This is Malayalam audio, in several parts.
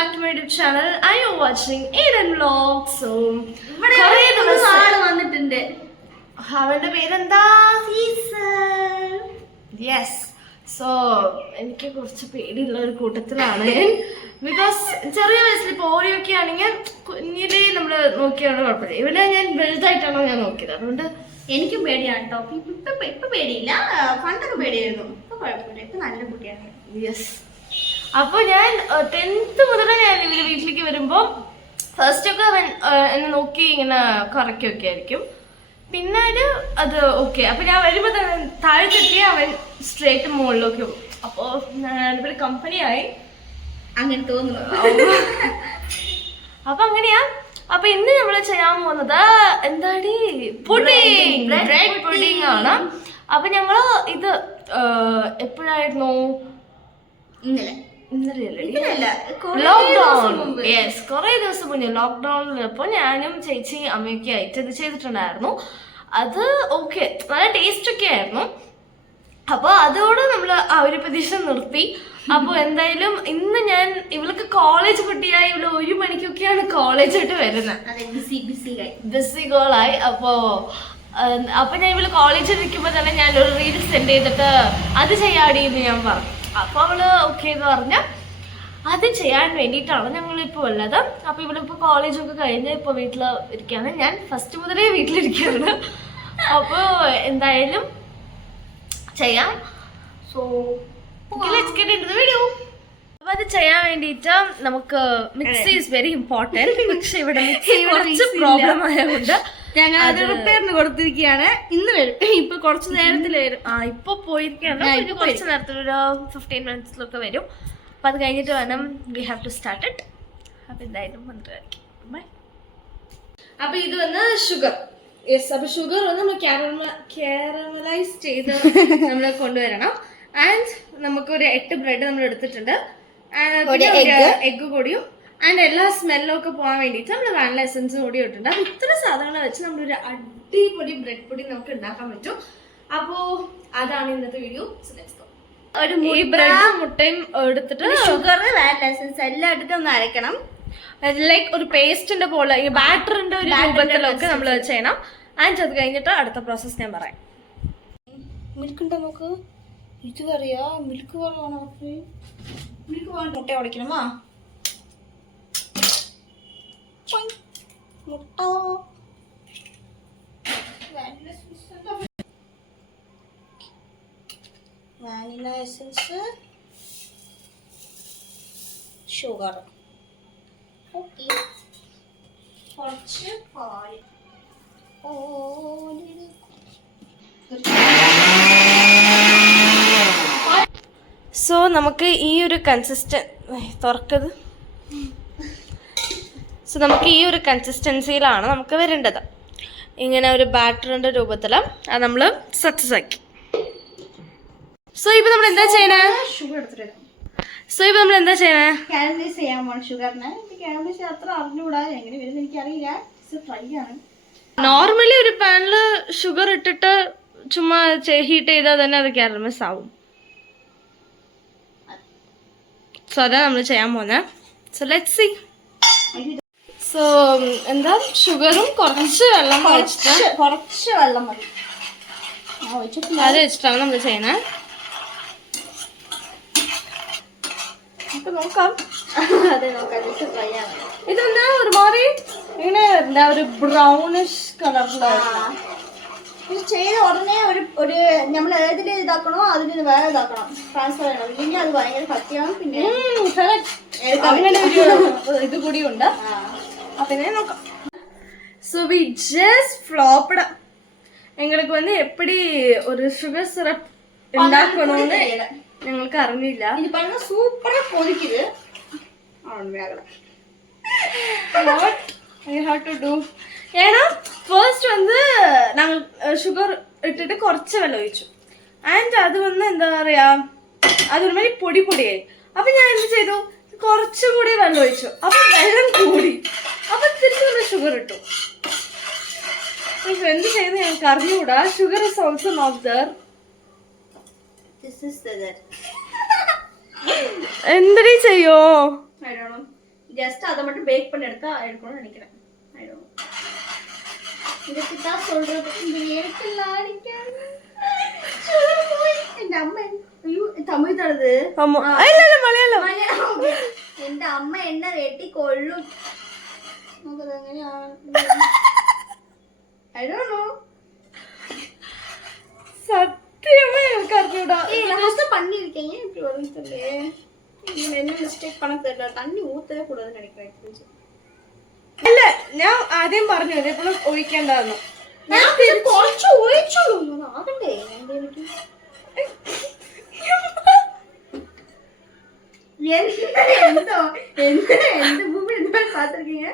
back to my YouTube channel. I am watching Aiden Vlog. So, അവന്റെ പേരെന്താ? Yes. So, എനിക്ക് കുറച്ച് പേടിയുള്ള ഒരു കൂട്ടത്തിലാണ് ഞാൻ. ബിക്കോസ് ചെറിയ വയസ്സിൽ ഇപ്പോൾ ഓരോക്കെ ആണെങ്കിൽ കുഞ്ഞിലേ നമ്മൾ നോക്കിയാണ് കുഴപ്പമില്ല. ഇവിടെ ഞാൻ വലുതായിട്ടാണോ ഞാൻ നോക്കിയത്, അതുകൊണ്ട് എനിക്കും പേടിയാണ് കേട്ടോ. ഇപ്പൊ പേടിയില്ല, പണ്ടൊക്കെ പേടിയായിരുന്നു. ഇപ്പൊ കുഴപ്പമില്ല, ഇപ്പൊ നല്ല കുട്ടിയാണ്. യെസ്. അപ്പൊ ഞാൻ 10th മുതലേ ഞാൻ ഇവര് വീട്ടിലേക്ക് വരുമ്പോ ഫസ്റ്റ് ഒക്കെ അവൻ എന്നെ നോക്കി ഇങ്ങനെ കുറയ്ക്കൊക്കെ ആയിരിക്കും. പിന്നീട് അത് ഓക്കെ. അപ്പൊ ഞാൻ വരുമ്പോ തന്നെ താഴത്തെത്തി അവൻ സ്ട്രേറ്റ് മുകളിലൊക്കെ പോകും. അപ്പോ ഞാനിവിടെ കമ്പനിയായി അങ്ങനെ തോന്നുന്നു. അപ്പൊ അങ്ങനെയാ. അപ്പൊ ഇന്ന് നമ്മള് ചെയ്യാൻ പോകുന്നത് എന്താടി പുഡിംഗ്, ബ്രെഡ് പുഡിംഗ് ആണ്. അപ്പൊ ഞങ്ങള് ഇത് എപ്പോഴായിരുന്നു? ലോക്ക്ഡൌൺ. യെസ്, കുറെ ദിവസം മുന്നേ ലോക്ക്ഡൌണിലപ്പോ ഞാനും ചേച്ചി അമ്മയൊക്കെ ആയിട്ട് ഇത് ചെയ്തിട്ടുണ്ടായിരുന്നു. അത് ഓക്കെ, നല്ല ടേസ്റ്റ് ഒക്കെ ആയിരുന്നു. അപ്പൊ അതോടെ നമ്മള് ആ ഒരു പ്രതീക്ഷ നിർത്തി. അപ്പൊ എന്തായാലും ഇന്ന് ഞാൻ ഇവൾക്ക് കോളേജ് കുട്ടിയായി, ഇവള് 1 മണിക്കൊക്കെയാണ് കോളേജ് ആയിട്ട് വരുന്നത്. ബിസി ഗേളായി. അപ്പൊ ഞാൻ ഇവള് കോളേജിൽ ഇരിക്കുമ്പോ തന്നെ ഞാൻ ഒരു റീൽ സെൻഡ് ചെയ്തിട്ട് അത് ചെയ്യാടി എന്ന് ഞാൻ പറഞ്ഞു. അപ്പൊ അവള് ഓക്കെ എന്ന് പറഞ്ഞ അത് ചെയ്യാൻ വേണ്ടിയിട്ടാണ് ഞങ്ങളിപ്പോൾ ഉള്ളത്. അപ്പൊ ഇവളിപ്പോ കോളേജൊക്കെ കഴിഞ്ഞ് ഇപ്പൊ വീട്ടില് ഇരിക്കുകയാണ്. ഞാൻ ഫസ്റ്റ് മുതലേ വീട്ടിലിരിക്കുകയാണ്. അപ്പൊ എന്തായാലും ചെയ്യാം. So let's get into the video. അപ്പൊ അത് ചെയ്യാൻ വേണ്ടിയിട്ട് നമുക്ക് മിക്സി ഈസ് വെരി ഇമ്പോർട്ടന്റ്. പക്ഷെ ഇവിടെ മിക്സി കുറച്ച് പ്രോബ്ലം ആയതുകൊണ്ട് ഞങ്ങൾ അത് റിപ്പയറിന് കൊടുത്തിരിക്കുകയാണ്. ഇന്ന് വരും, ഇപ്പൊ കുറച്ച് നേരത്തിൽ വരും. ഇപ്പൊ പോയിരിക്കുകയാണ്. കുറച്ച് നേരത്തിൽ ഒരു 15 മിനിറ്റ്സിലൊക്കെ വരും. അപ്പൊ അത് കഴിഞ്ഞിട്ട് വേണം we have to start it. അപ്പൊ എന്തായാലും വന്നിട്ടായിരിക്കും. അപ്പൊ ഇത് വന്ന് ഷുഗർ. യെസ്. അപ്പൊ ഷുഗർ വന്ന് നമ്മൾ കാരമലൈസ് ചെയ്ത് നമ്മൾ കൊണ്ടുവരണം. ആൻഡ് നമുക്ക് ഒരു 8 ബ്രെഡ് നമ്മൾ എടുത്തിട്ടുണ്ട്. എഗ് കൂടിയും ആൻഡ് എല്ലാ സ്മെല്ലും ഒക്കെ പോകാൻ വേണ്ടിയിട്ട് നമ്മൾ വാനില എസൻസ് കൂടി ഇട്ടിട്ടുണ്ട്. അപ്പൊ ഇത്ര സാധനങ്ങൾ വെച്ച് നമ്മളൊരു അടിപൊളി ബ്രെഡ് പൊടി നമുക്ക് ഉണ്ടാക്കാൻ പറ്റും. അപ്പോ അതാണ് ഇന്നത്തെ വീഡിയോ. ഒരു ബ്രെഡും മുട്ടയും എടുത്തിട്ട് ഷുഗർ, വാനില എസൻസ് എല്ലാം എടുത്തിട്ട് ഒന്ന് അരക്കണം. ലൈക്ക് ഒരു പേസ്റ്റിന്റെ പോലെ ബാറ്ററിന്റെ ഒരു രൂപത്തിലൊക്കെ നമ്മൾ ചെയ്യണം. ആൻഡ് അത് കഴിഞ്ഞിട്ട് അടുത്ത പ്രോസസ് ഞാൻ പറയാം. മിൽക്ക് ഉണ്ടോ നോക്ക്. ഇത് പറയാ മിൽക്ക് വേണോ? മിൽക്ക് വേണം. മുട്ട ഉടയ്ക്കണമാ. മുട്ട വാനില എസൻസ്, ഷുഗർ, ഓക്കെ, കുറച്ച് പാൽ. സോ നമുക്ക് ഈ ഒരു കൺസിസ്റ്റൻസിയിലാണ് നമുക്ക് വരേണ്ടത്. ഇങ്ങനെ ഒരു ബാറ്ററിന്റെ രൂപത്തിൽ അത് നമ്മൾ സക്സസ് ആക്കി. സോ ഇപ്പൊ നമ്മൾ എന്താ ചെയ്യണേ? കാരമലൈസ് ചെയ്യാൻ പോണ ഷുഗറിനെ. കാരമലൈസ് അത്ര അറിഞ്ഞുകൂടാ, എങ്ങനെ വരുന്നത് എനിക്കറിയില്ല. ട്രൈ ആണ്. നോർമലി ഒരു പാനില് ഷുഗർ ഇട്ടിട്ട് ചുമ്മാ ഹീറ്റ് ചെയ്താൽ തന്നെ അത് കാരമലൈസ് ആവും. സോ അതാ നമ്മൾ ചെയ്യാൻ പോകുന്നത്. So let's see. സോ എന്താ, ഷുഗറും കുറച്ച് വെള്ളം കുറച്ച് വെള്ളം മതി. അത് വെച്ചിട്ടാണ് നമ്മൾ ചെയ്യണേ. നോക്കാം. ഇതെന്താ ഒരുമാതിരി ഇങ്ങനെ എന്താ ഒരു ബ്രൗണിഷ് കളറിലാണ്. ഇത് ചെയ്ത ഉടനെ ഒരു നമ്മൾ ഏതിൽ ഇതാക്കണോ അതിന് വേറെ ഇതാക്കണം, ട്രാൻസ്ഫർ ചെയ്യണം. ഇല്ലെങ്കിൽ അത് ഭയങ്കര കത്തിയാണ്. പിന്നെ അങ്ങനെ ഒരു ഇത് കൂടി ഉണ്ട്. പിന്നെ നോക്കാം. So we just flopped. എங்களுக்கு வந்து எப்படி ஒரு சுகர் சிரப் ഉണ്ടാക്കணும்னு ഞങ്ങൾക്ക് അറിഞ്ഞില്ല. இது பண்ணா சூப்பரா கொதிக்குது. What I have to do? ஏன்னா ഫസ്റ്റ് வந்து நாங்கள் ഷുഗർ ഇട്ടിട്ട് കുറച്ച് വെള്ളം ഒഴിച്ചു. ആൻഡ് അത് വന്ന് എന്താ പറയാ, അതൊരു മാതിരി പൊടിയായി. അപ്പൊ ഞാൻ എന്ത് ചെയ്തു, കുറച്ചുകൂടി വെള്ളം ഒഴിച്ചു. അപ്പൊ വെള്ളം കൂടി. അപ്പൊ തിരിച്ചു നമ്മൾ ഷുഗർ ഇട്ടു. എന്ത് ചെയ്യുന്നത് ഞങ്ങൾക്ക് അറിഞ്ഞുകൂടാ. Sugar is also not there. എന്തിനീ ചെയ്യോ? ஜஸ்ட் அதை மட்டும் பேக் பண்ணி எடுக்கணும்னு நினைக்கிறேன். இதுக்கு தான் சொல்றது, இந்த எடுத்துலாம் அடிக்காது. என் அம்மா ஐயோ தமிழ் தருது. ஆமா இல்ல இல்ல மலையாளம். என் அம்மா என்ன வெட்டி கொள்ளும். I don't know. சத்தியமா எனக்கு அறிஞ்சூடா. லாஸ்ட் பண்ணிருக்கீங்க இப்படி வரும்னு தெரியல. நீங்க என்ன மிஸ்டேக் பண்ண தெரியல. தண்ணி ஊத்தவே கூடாதுன்னு நினைக்கிறேன். അല്ല ഞാൻ ആദ്യം പറഞ്ഞു അതേപോലെ ഒഴിക്കേണ്ടായിരുന്നു. ഞാൻ കുറച്ച് ഒഴിച്ചോളൂ. ആകണ്ടേ എന്തോ എന്ത് ഭൂമി എന്താ പാത്തിരിക്കീங்க.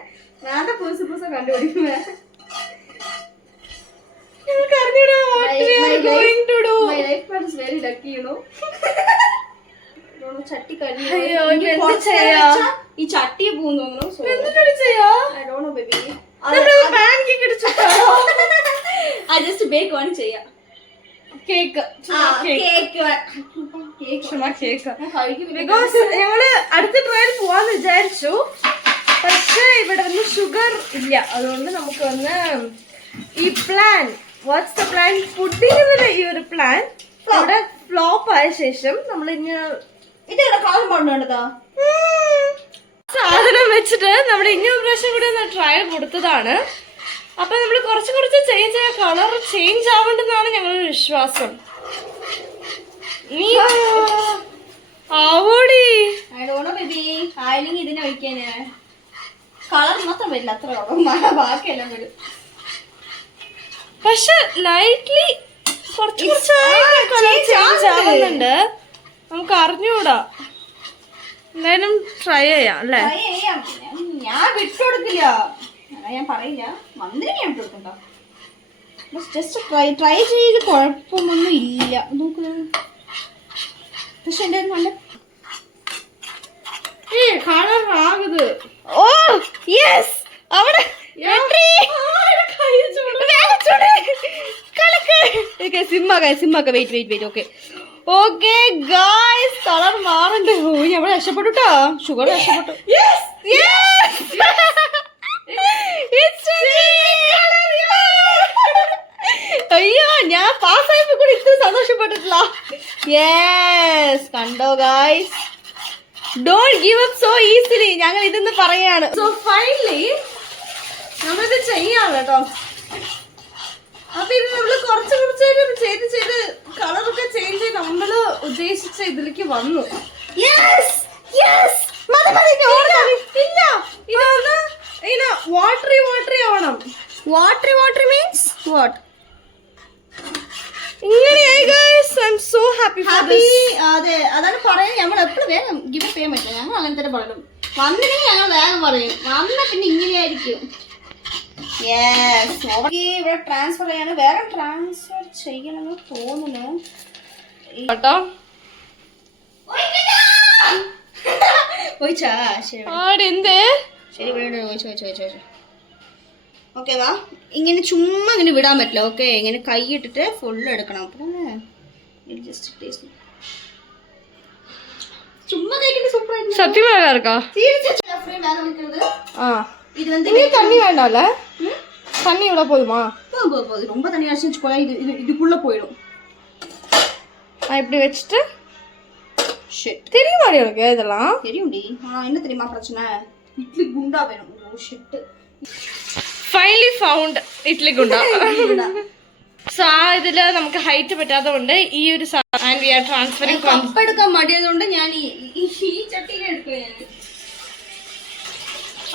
ഞാൻ പുതുസു പുതുസാ കണ്ടുപിടിക്കുമേ. ഞങ്ങൾക്ക് അറിഞ്ഞൂടാ what we are going to do. My life is very lucky, you know. ചട്ടി കഴിഞ്ഞു. അയ്യോ എന്ത് ചെയ്യാ? ഈ ചട്ടി പോകുന്നു. എന്തൊക്കെ ചെയ്യാ? I don't know baby. Pancake ഇടിച്ചിട്ടോ? I just bake one ചെയ്യാ. കേക്ക് കേക്ക് ബിക്കോസ് ഞങ്ങള് അടുത്ത ട്രയൽ പോവാന്ന് വിചാരിച്ചു. പക്ഷെ ഇവിടെ വന്ന് ഷുഗർ ഇല്ല. അതുകൊണ്ട് നമുക്ക് വന്ന് ഈ പ്ലാൻ വാട്ട്സ് ദ പ്ലാൻ പുഡിങ്ങിന് ഈ ഒരു പ്ലാൻ അവിടെ ഫ്ലോപ്പ് ആയ ശേഷം നമ്മൾ ഇനി ഇതെന്താ കളർ കൊണ്ടുണ്ടോ സാധനം വെച്ചിട്ട് നമ്മൾ ഇനി ഒരു പ്രാവശ്യം കൂടി ഒന്ന് ട്രയൽ കൊടുത്തതാണ്. അപ്പൊ നമ്മൾ കുറച്ച് കുറച്ച് ചേഞ്ച് ആയ കളർ ചേഞ്ച് ആവേണ്ടെന്നാണ് ഞങ്ങളുടെ വിശ്വാസം. നീ ആവോടി ബേബി ആയില്ലെങ്കിൽ ഇതിനെ ഒഴിക്കാന് കളർ മാത്രം വരില്ല, അത്ര ബാക്കിയെല്ലാം വരും. പക്ഷെ ലൈറ്റ്ലി കുറച്ച് ചേഞ്ച് ആവുന്നുണ്ട്. നമുക്ക് അറിഞ്ഞൂടാ. എന്തായാലും ട്രൈ ചെയ്യാം അല്ലേ? ഞാൻ വിട്ടുകൊടുക്കില്ല, ഞാൻ പറയില്ല. വന്നിട്ട് ഞാൻ വിട്ടുകൊടുക്കണ്ട. ജസ്റ്റ് ട്രൈ ചെയ്ത് കുഴപ്പമൊന്നും ഇല്ല. നോക്ക് പക്ഷെ എൻ്റെ നല്ല കളർ ആകുത്. ഓ യെസ് അവിടെ സിമ്മൊക്കെ wait okay okay guys colour മാറണ്ട്. ഓ ഞമ്മള് രക്ഷപ്പെട്ടുട്ടോ. ഷുഗർ രക്ഷപ്പെട്ടു. അയ്യോ ഞാൻ പാസ്സായപ്പോ കൂടി ഇത്ര സന്തോഷപ്പെട്ടിട്ടില്ല. യെസ് കണ്ടോ guys, don't give up so easily. ഞങ്ങൾ ഇതെന്ന് പറയാണ്. സോ ഫൈനലി നമ്മളിത് ചെയ്യാം കേട്ടോ. അപ്പൊ ഇത് നമ്മള് കുറച്ച് ചെയ്ത് കളറൊക്കെ ചേഞ്ച് ചെയ്ത് നമ്മള് ഉദ്ദേശിച്ച ഇതിലേക്ക് വന്നു. ഇല്ല വാട്ടറി ആവണം. Watery means what? ഇങ്ങനെയായി guys. I am so happy for this. അതെ അതാണ് പറയുന്നത്. നമ്മൾ എപ്പോഴും വേഗം ഗിവ് ചെയ്യാൻ പറ്റില്ല. ഞങ്ങൾ അങ്ങനെ തന്നെ പറയണം. വന്നില്ലെങ്കിൽ ഞങ്ങൾ വേഗം പറയും. വന്ന പിന്നെ ഇങ്ങനെയായിരിക്കും. ഇവിടെ ട്രാൻസ്ഫർ ചെയ്യാണ്. വേറെ ട്രാൻസ്ഫർ ചെയ്യണമെന്ന് തോന്നുന്നു കേട്ടോ. ഒഴിച്ചാ ശരി ശരി ഒഴിച്ചു. ഓക്കെ വാ. ഇങ്ങനെ ചുമ്മാ ഇങ്ങനെ വിടാൻ പറ്റില്ല. ഓക്കെ ഇങ്ങനെ കൈ ഇട്ടിട്ട് ഫുള്ള് എടുക്കണം. അപ്പം ജസ്റ്റ് ടേസ്റ്റ് ചുമ്മാ കഴിക്കുന്നത് സൂപ്പറായിട്ട്. സത്യം പറയാർക്കാ இது வந்து தண்ணி வேண்டாம்ல? தண்ணி இவ்வளோ போதுமா? போதும். ரொம்ப தண்ணி அடிச்சு வச்சுக்கோங்க. இதுக்குள்ள போயிடும். நான் இப்படி வச்சுட்டு தெரியுமாடி உனக்கு? இதெல்லாம் தெரியும்டி. என்ன தெரியுமா பிரச்சனை? இட்லி குண்டா வேணும். Oh shit. Finally found idli ഗുണ്ട. സോ ആ ഇതില് നമുക്ക് ഹൈറ്റ് പറ്റാത്തതുകൊണ്ട് ഈ ഒരു and we are transferring. Cup എടുക്കാൻ മടിയതുകൊണ്ട് ഞാൻ ഈ ചട്ടിയിൽ എടുക്കുകയാണ്.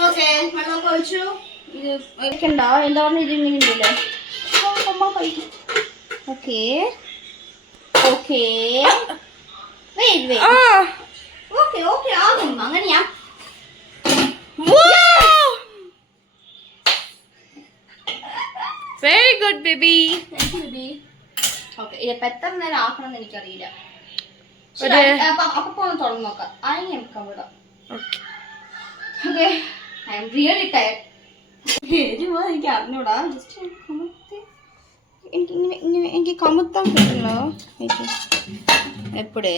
ഓക്കെ വെള്ളം ഒഴിച്ചു. ഇത് വെക്കണ്ട. എന്താ പറഞ്ഞ ഇത് ഇങ്ങനെ ഉണ്ടല്ലേ? ഓക്കെ ഓക്കെ ഓക്കെ ഓക്കെ ആകും. അങ്ങനെയാ. Very good baby. ഓക്കെ ഇതിപ്പോ എത്ര നേരം ആക്കണമെന്ന് എനിക്കറിയില്ല. അപ്പൊ ഒന്ന് തുറന്നു നോക്കാം. ആണെങ്കിൽ നമുക്ക് വിടാം. Okay I am really tired. എനിക്ക് അറിഞ്ഞൂടാ. ജസ്റ്റ് എനിക്ക് കമുത്താൻ പറ്റുന്നോ എപ്പോഴേ?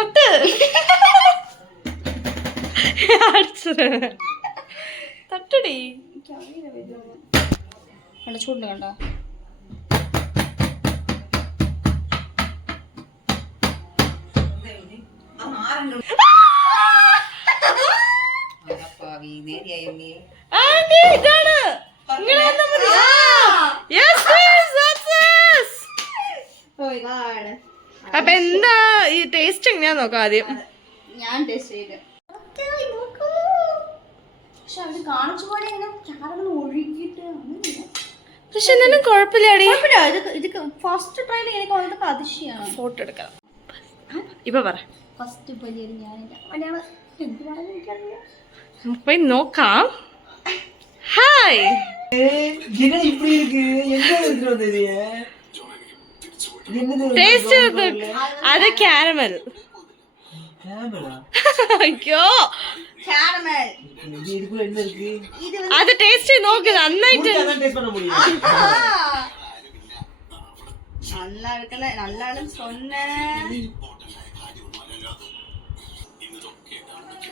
தட்டு அடிச்சிருவேன். தட்டுடி. കണ്ട ചൂടുണ്ട് കണ്ട ആന്റി, ഇതാണ്. ഇങ്ങനെ വന്നാ മതി. Yes, please, that's us. അപ്പൊ എന്താ ഈ ടേസ്റ്റ് എങ്ങനെയാ നോക്കാം ആദ്യം. ഞാൻ ടേസ്റ്റ് ചെയ്ത് പക്ഷെ അവര് കാണിച്ചു പോലെ ഇങ്ങനെ ക്യാരമൽ ഒഴുകിയിട്ട് അങ്ങനെയില്ല. പക്ഷെ എന്നാലും കുഴപ്പമില്ലാടി. ഇത് ഫസ്റ്റ് ട്രയൽ എനിക്ക് വന്നിട്ട് അതിശയാണ്. ഫോട്ടോ എടുക്കാം. ഇപ്പൊ പറ. ഫസ്റ്റ് വലിയ ഞാനില്ല മലയാളം എന്ത് പറയാൻ എനിക്കറിയാം. പോയി നോക്കാം. ഹായ്, ടേസ്റ്റ് അത് കാരമൽ. അയ്യോ, ക്യാരമൽ അത് ടേസ്റ്റ് നോക്ക് നന്നായിട്ട്. நல்லா இருக்குல்ல, நல்லான்னு சொன்னேன்.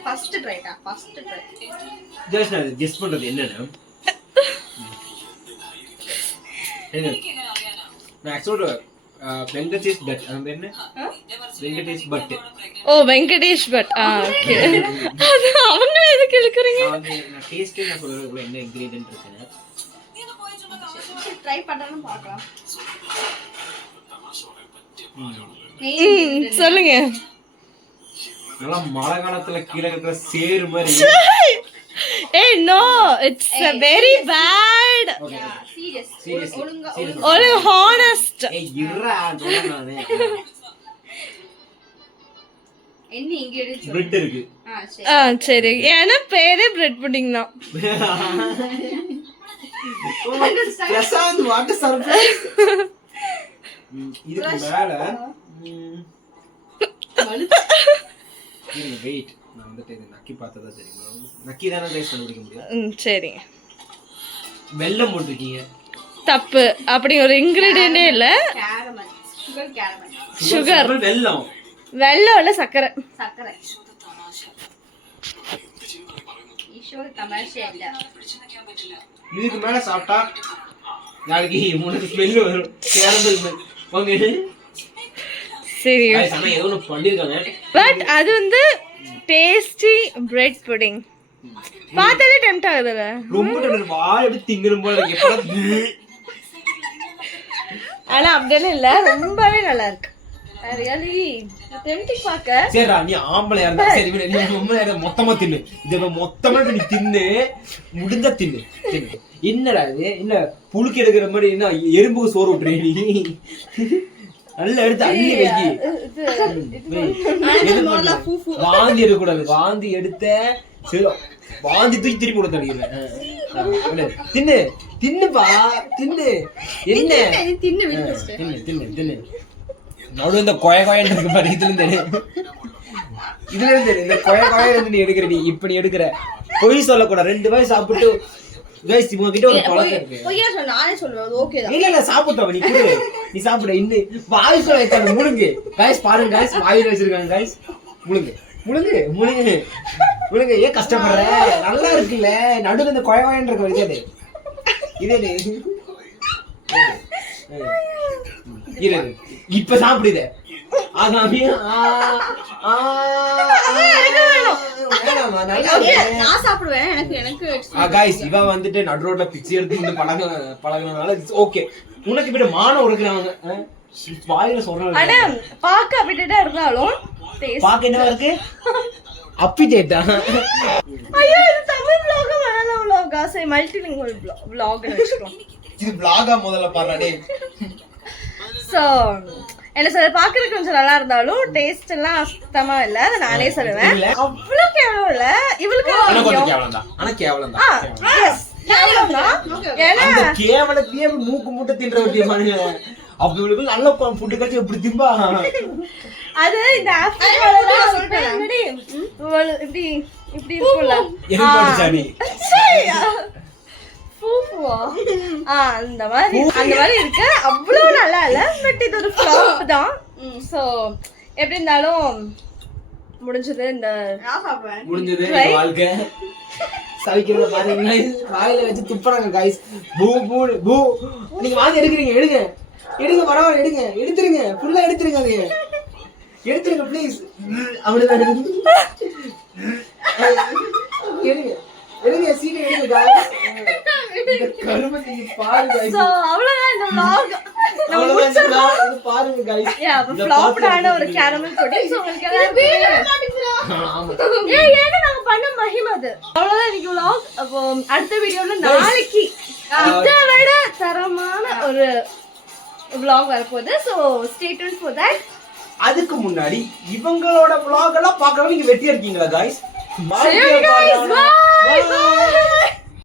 ஃபர்ஸ்ட் ட்ரைடா, ஃபர்ஸ்ட் ட்ரை. ஜஸ்ட் நான் கெஸ் பண்றது என்னன்னா நான் ஆக்சுவலா வெங்கடேஷ் பட் அந்த என்ன வெங்கடேஷ் பட். ஓ, வெங்கடேஷ் பட். ஓகே. அது அவங்க எதுக்கு இழுக்குறீங்க? நான் டேஸ்டே நான் சொல்றதுக்குள்ள என்ன இன்கிரிடியன்ட் இருக்குன்னு ட்ரை பண்ணனும் பார்க்கலாம். சொல்லுங்க. நல்லா மழை காலத்துல கீழே இருக்கிற சேறு மாதிரி. ஏய் no, it's very bad. Serious ஒழுங்கா ஒரு ஹானஸ்ட். ஏய் இருடா சொல்றேன் நானே. என்ன இன்கிரிடியன்ட்ஸ் பிரெட் இருக்கு. சரி சரி, ஏன்னா பேரே பிரெட் புட்டிங் தான். Prashanth what surprise. இதுக்கு மேல வெயிட் நான் வந்துட்டு இது நக்கி பார்த்ததா தெரியுமா? நக்கி தானே டேஸ்ட் கண்டுபிடிக்க முடியும். சரி, வெல்லம் போட்டுருக்கீங்க. தப்பு. அப்படி ஒரு இன்கிரிடியன்டே இல்ல. Caramel, sugar caramel. சுகர், வெல்லம். வெல்லம் இல்ல, சக்கரை. சக்கரை. ஈஸ்வர் தமாஷே இல்ல. இதுக்கு மேல சாப்பிட்டா நாளைக்கு உனக்கு ஸ்மெல் வரும். கேரமல் வாங்க. சரி, ஆனா ஏதோ ஒன்று பண்ணிருக்காங்க. பட் அது வந்து டேஸ்டி பிரெட் புடிங். பார்த்தாலே டெம்ப்ட் ஆகுதுல. ரொம்ப டெம்ப்ட். வாய் எடுத்து திங்கணும் போல இருக்கு. எப்படா ஆனா அப்படியே இல்ல, ரொம்பவே நல்லா இருக்கு. ரியலி டெம்ப்டிங் பார்க்க. சரிடா, நீ ஆம்பளையா இருந்தா சரி விடு. நீ பொம்பளையா இருந்தா மொத்தமா தின்னு. இத மொத்தமா நீ தின்னு முடிஞ்சா தின்னு. என்னடா இது? என்ன புழுக்கு எடுக்கிற மாதிரி என்ன எறும்புக்கு சோறு விட்டுறீ நீ? நல்லா எடுத்து அள்ளி வைக்கி. வாந்தி எடுக்கக்கூடாது. வாந்தி எடுத்த சரி, வாந்தி தூக்கி திருப்பி கொடுத்து அடிக்கிறேன். தின்னு தின்னுப்பா தின்னு. என்ன தின்னு விட்டு தின்னு தின்னு தின்னு. நடு இந்த கொய கொயன்னு இருக்கு பாரு. இதுல இருந்து இதுல இருந்து இந்த கொய கொய இருந்து நீ எடுக்கிற. நீ இப்ப நீ எடுக்கிற. பொய் சொல்லக்கூடாது. 2 வாய் சாப்பிட்டு கைஸ் இவங்க கிட்ட ஒரு பழக்கம் இருக்கு. பொய்யா சொல்ல நானே சொல்றேன். ஓகே தான். இல்ல சாப்பிட்டோம். நீ குடு. நீ சாப்பிடு. இன்னும் வாய்க்குள்ள வைக்காத. முழுங்கு கைஸ். பாருங்க கைஸ், வாயில வச்சிருக்காங்க கைஸ். முழுங்கு முழுங்கு முழுங்கு முழுங்கு. ஏன் கஷ்டப்படுற? நல்லா இருக்குல்ல. நடுவுல இந்த கொய கொயன்னு இருக்கு. வைக்காதே. இதே இரு. இப்ப சாப்பிடுதே. நான் சாப்பிடுவேன். எனக்கு கைஸ் இவ வந்துட்டு நடு ரோட்ல பிச்சை எடுத்து இந்த பழகினால ஓகே. உனக்கு இப்படி மானம் உடுக்குறாங்க. வாயில சொல்றாங்க. ஆனா பார்க்க அப்படிட்டா இருந்தாலும் பாக்க என்ன இருக்கு? அப்பிடேட்டா. ஐயோ, இது தமிழ் vlog மலையாள vlog சரி மல்டிலிங்குவல் vlog னு வெச்சுக்கலாம். இது vlog முதல்ல பாருடா டேய். சோ என்ன சொல்ல, பாக்குறதுக்கு கொஞ்சம் நல்லா இருந்தாலும் டேஸ்ட் எல்லாம் சுத்தமா இல்ல. அத நானே சொல்லுவேன். அவ்வளவு கேவலம் இல்ல. இவளுக்கு கொஞ்சம் கேவலம் தான். ஆனா கேவலம் தான். எஸ், கேவலம் தான். ஏன்னா அந்த கேவலத்தையே மூக்கு மூட்டை தின்ற ஒட்டிய பாருங்க. அப்ப இவளுக்கு நல்ல ஃபுட் கட்சி எப்படி திம்பா. அது இந்த ஆஃப்ரிக்கால சொல்றேன். இப்படி இப்படி இருக்குல. எறும்பு சாணி. பூவா அந்த மாதிரி இருக்கு. அவ்வளவு நல்லா இல்ல. பட் இது ஒரு ஃப்ளாப் தான். சோ எப்படி இருந்தாலும் முடிஞ்சது இந்த நான் சாப்பிடுவேன். முடிஞ்சது இந்த வாழ்க்கை. சவிக்கிறத பாருங்க guys. வாயில வச்சு துப்புறாங்க guys. பூ பூ பூ. நீங்க வாங்க எடுக்கிறீங்க, எடுங்க. எடுங்க பரவாயில்ல, எடுங்க. எடுத்துருங்க. ஃபுல்லா எடுத்துருங்க அதைய. எடுத்துருங்க ப்ளீஸ். அப்படிதான் எடுங்க. எடுங்க சீக்கிரம் எடுங்க guys. இந்த கருமத்தை பாருங்க guys. சோ அவ்வளவுதான் இந்த vlog. அவ்வளவுதான் இந்த vlog. இது பாருங்க guys. ஃப்ளாப்ட் ஆன ஒரு கேரமல் புட்டிங். சோ உங்களுக்கு ஆமா. ஏங்க நாங்க பண்ண மகிமை அது. அவ்வளவுதான் இன்னைக்கு vlog. அப்போ அடுத்த வீடியோல நாளைக்கு இதை விட தரமான ஒரு vlog வரப்போகுது. So stay tuned for that. அதுக்கு முன்னாடி இவங்களோட vlog எல்லாம் பார்க்கறவங்க நீங்க வெட்டியா இருக்கீங்களா guys? See you guys. Bye.